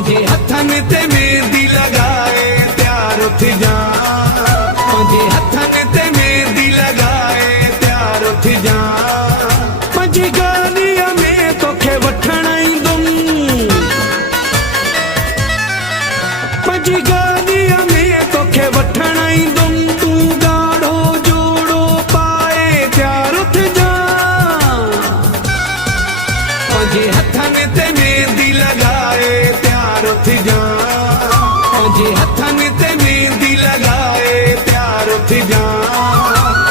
पंजे हथन ते मेहंदी लगाए त्यार उठ जा, पंजे हथन ते मेहंदी लगाए त्यार उठ जा। पंजी गालिया में तोखे वठण ईंदुम, पंजी गालिया में तोखे वठण ईंदुम। तू गाढ़ो जोड़ो पाए त्यार उठ जा, पंजे हथन ते मेहंदी लगाए त्यार उठ जा, पंजे हथन ते मेहंदी लगाए त्यार उठ जा।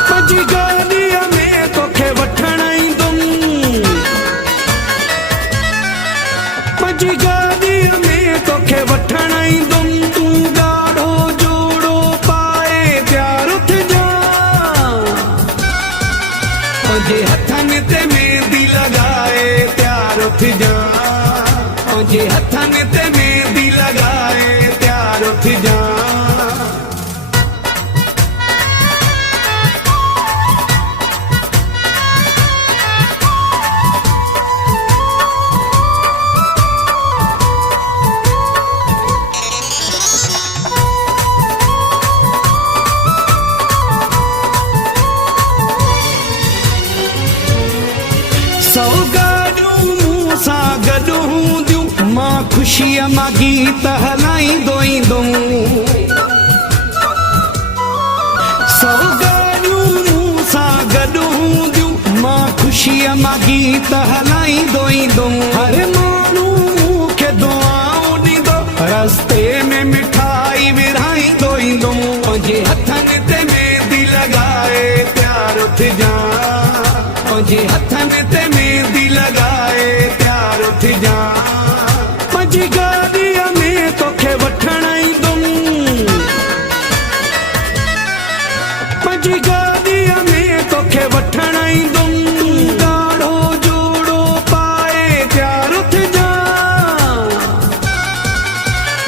पंजी गालिया में तोखे वठण ईंदुम, पंजी गालिया में तोखे वठण ईंदुम। तू गाढ़ो जोड़ो पाए त्यार उठ जा, पंजे हथन ते मेहंदी लगाए त्यार उठ जा, पंजे हथन ते मेहंदी लगाए त्यार उठ जा। सौगारियूं मूं सां गॾु हूंदियूं, मां ख़ुशीअ मां गीत हलाईंदो ईंदुमि। सौगारियूं मूं सां गॾु हूंदियूं, मां ख़ुशीअ मां गीत हलाईंदो ईंदुमि। हर माण्हू मूंखे दुआऊं ॾींदो, रस्ते में मिठाई विरहाईंदो ईंदुमि। पंजे हथन ते मेहंदी लगाए त्यार उठ जा, पंजे हथन ते मेहंदी लगाए त्यार उठ जा। पंजी गालिया में तोखे वठण ईंदुम, पंजी गालिया में तोखे वठण ईंदुम। तू गाढ़ो जोड़ो पाए त्यार उठ जा,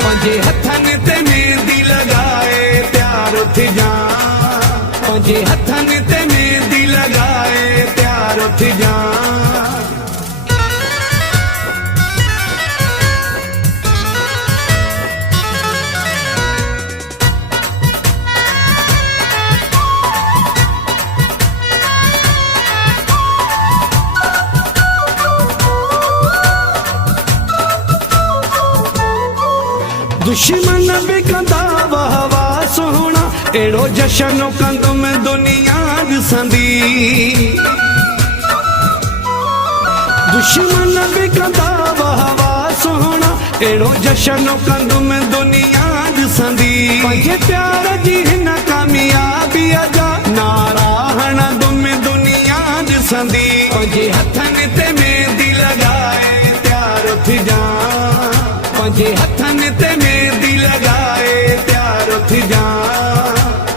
पंजे हथन ते मेहंदी लगाए त्यार उठ जा, पंजे हथन ते मेहंदी लगाए त्यार उठ जा। दुश्मन भी कंदा वाह वाह सोहणा, अहिड़ो जशन कंदुमि दुनिया ॾिसंदी। दुश्मन भी कंदा वाह वाह सोहणा, अहिड़ो जशन कंदुमि दुनिया ॾिसंदी। पंहिंजे प्यार जी हिन कामयाबीअ जा नारा हणंदुमि दुनिया ॾिसंदी। पंहिंजे हथन ते मेहंदी लगाए त्यार उठ जा, पंजे हथन ते मेहंदी लगाए त्यार उठ जा।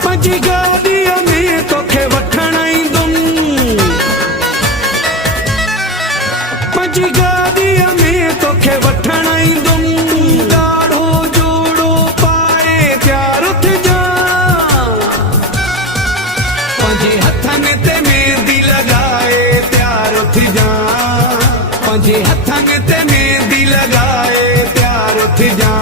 पंजी गालिया में तोखे वठण ईंदुम, पंजी गालिया में तोखे वठण ईंदुम। तू गाढ़ो जोड़ो पाए त्यार उठ जा, पंजे हथन ते मेहंदी लगाए त्यार उठ जा, पंजे हथन ते मेहंदी लगाए त्यार उठ जा।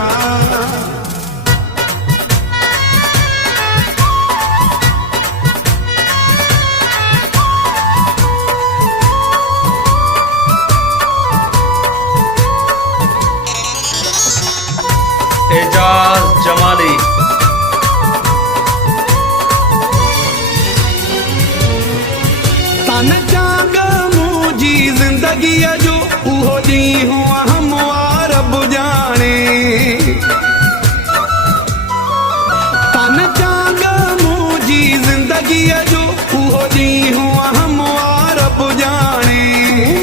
एजाज जमाली तन जाग मुंहिंजी ज़िंदगीअ जो उहो ॾींहुं हमवार बुझाणे। तन जाग मुंहिंजी ज़िंदगीअ जो उहो ॾींहुं हमवार बुझाणे।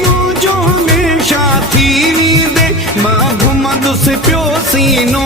मुंहिंजो हमेशा थी वेंदे, मां घुमंदुसि पियो सीनो